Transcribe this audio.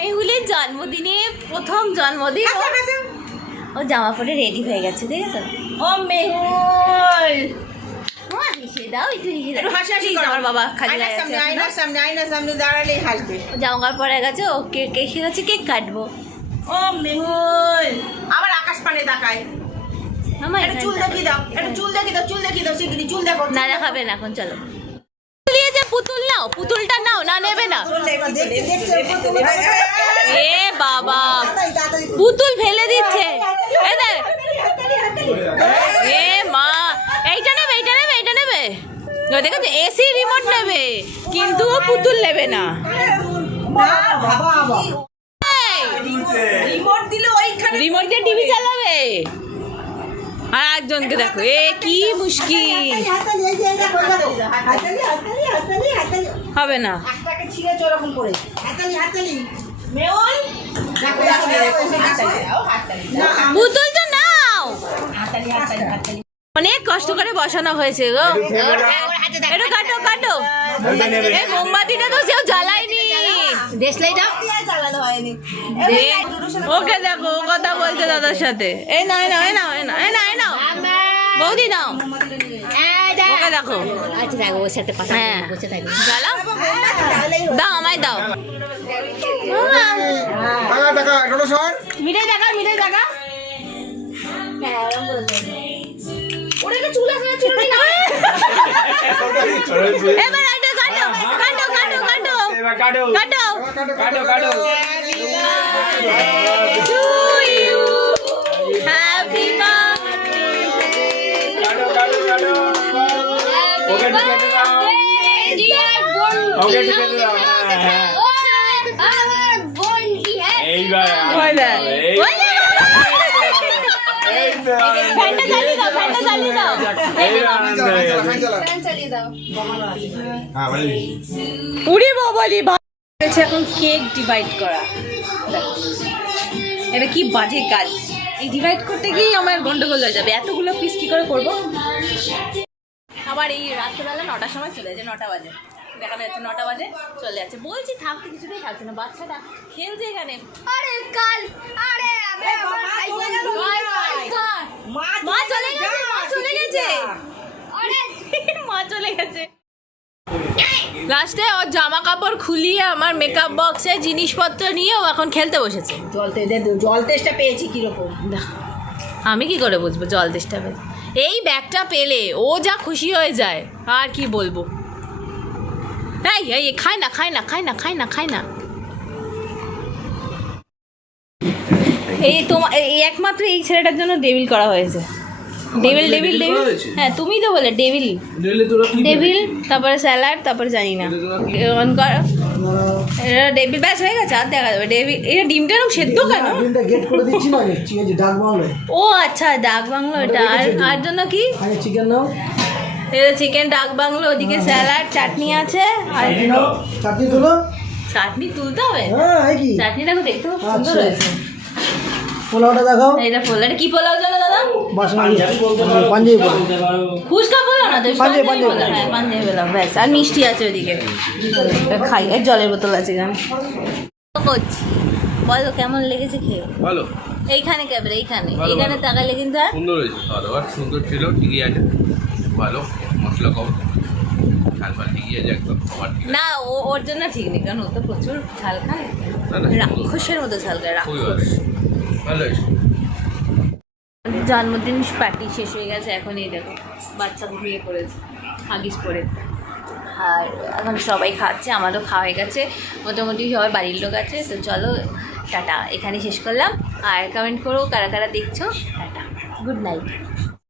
মেহুলের জন্মদিনে প্রথম জন্মদিন ও জামা পরে রেডি হয়ে গেছে, ঠিক আছে? ও মেহুল হেসে দাও, একটু হেসে দাও। আমার বাবা খালি জামা কাপড় পরে গেছে, ও কেক এসে গেছে, কেক কাটবো। ও মেহুল আবার আকাশ পানে তাকায়। চুল দেখিয়ে দাও, একটু চুল দেখিয়ে দাও, চুল দেখিয়ে দাও, শিগগিরি চুল দেখো। না দেখাবে না এখন, চলো পুতুল নাও, পুতুলটা নাও, না নেবে না? এ বাবা, পুতুল ফেলে দিচ্ছে। এ মা, এইটা নেবে, এইটা নেবে, এইটা নেবে। দেখো এসি রিমোট নেবে, কিন্তু ও পুতুল নেবে না। রিমোট দিয়ে টিভি চালাবে। আর একজনকে দেখো, এ কি মুশকিল, হবে না। পুতুল তো নাও, অনেক কষ্ট করে বসানো হয়েছে গো। এটা কাটো কাটো, এই মোমবাতিটা তো সেও জ্বালায়নি। ওকে দেখো, ও কথা বলছে দাদার সাথে। এই নাও, এই নাও, এই নাও, এই নাও, এই নাও, এই নাও, বৌদি নাও। ওকে দেখো, হ্যাঁ জ্বালাও, দাও আমায় দাও। মিঠাই দেখা, মিঠাই দেখা। এবার একটা কাটো, কাটো, কাটো, কাটো, কাটো, কাটো, কাটো। To you, happy birthday. কাটো, কাটো, কাটো। ওকে টিকে দাও। ওকে টিকে দাও। এইবার ফ্যানটা চালিয়ে দাও, ফ্যানটা চালিয়ে দাও। উড়ি বাবালি হয়েছে এখন কেক ডিভাইড করা। এটা কি বাজে কাজ, এই ডিভাইড করতে গিয়েই আমার গন্ডগোল হয়ে যাবে। এতগুলো পিস কি করে করবো? আবার এই রাত্রেবেলা 9টার সময় চলে যাচ্ছে, 9টা বাজে দেখানো যাচ্ছে, 9টা বাজে চলে যাচ্ছে। বলছি থাকতে, কিছুতেই থাকছে না। বাচ্চাটা খেলছে এখানে। আরে কাল, আরে মা চলে গেছে, মা চলে গেছে, মা চলে গেছে। লাস্টে ওর জামা কাপড় খুলিয়ে আমার মেকআপ বক্সে জিনিসপত্র নিয়ে ও এখন খেলতে বসেছে। জল তেষ্টা পেয়েছি কিরকম, আমি কি করে বুঝবো জল তেষ্টা পেয়েছে? এই ব্যাগটা পেলে ও যা খুশি হয়ে যায়, আর কি বলবো। এই এই খায় না, খায় না, খায় না, খায় না, খায় না। এই তোমার এই একমাত্র এই ছেলেটার জন্য ডেভিল করা হয়েছে। Devil, devil, devil. হ্যাঁ তুমি তো বলে ডেভিল, ডেভিল, তারপরে স্যালাড, তারপরে জানি না অন কর। এটা ডেভিল ব্যাস হয়ে গেছে, আর দেখা যাবে ডেভিল। এটা ডিমটা এরকম সেদ্ধ কেন? ও আচ্ছা, ডাক বাংলো এটা। আর জন্য কি? চিকেন নাও, এটা চিকেন ডাক বাংলো, ওদিকে স্যালাড, চাটনি আছে। আর চাটনি তুলো, চাটনি তুলতে হবে? হ্যাঁ কি চাটনিটা খুব দেখতে খুব সুন্দর হয়েছে। পোলাওটা দেখাও। এটা পোলাও, এটা কি পোলাও জানো দাদা? বাসমতি পাঞ্জাবি পোলাও, খুশকা পোলাও না তো, পাঞ্জাবি পোলাও। হ্যাঁ পাঞ্জাবি পোলাও, ব্যাস। আর মিষ্টি আছে ওদিকে, খাই। আর জলের বোতল আছে এখানে। করছি, বলো কেমন লেগেছে খেয়ে? ভালো, এইখানে ক্যামেরা, এইখানে এইখানে তাকালে কিন্তু আর সুন্দর হয়েছে, খাওয়া দাওয়া সুন্দর ছিল, ঠিকই আছে, ভালো, মশলা কম, ঝাল ফাল ঠিকই আছে একদম, সবার ঠিক আছে। না, ওর জন্য ঠিক নেই, কারণ ও তো প্রচুর ঝাল খায়, না, না, রাক্ষসের মতো ঝাল খায়, খুবই ভালো, রাক্ষস। ভালো হয়েছে। জন্মদিন পার্টি শেষ হয়ে গেছে, এখন এই দেখো বাচ্চা ঘুমিয়ে পড়েছে হাগিস পরে। আর এখন সবাই খাচ্ছে, আমারও খাওয়া হয়ে গেছে, মোটামুটি সবাই বাড়ির লোক আছে। তো চলো টাটা, এখানে শেষ করলাম। আর কমেন্ট করো কারা কারা দেখছো। Tata, good night.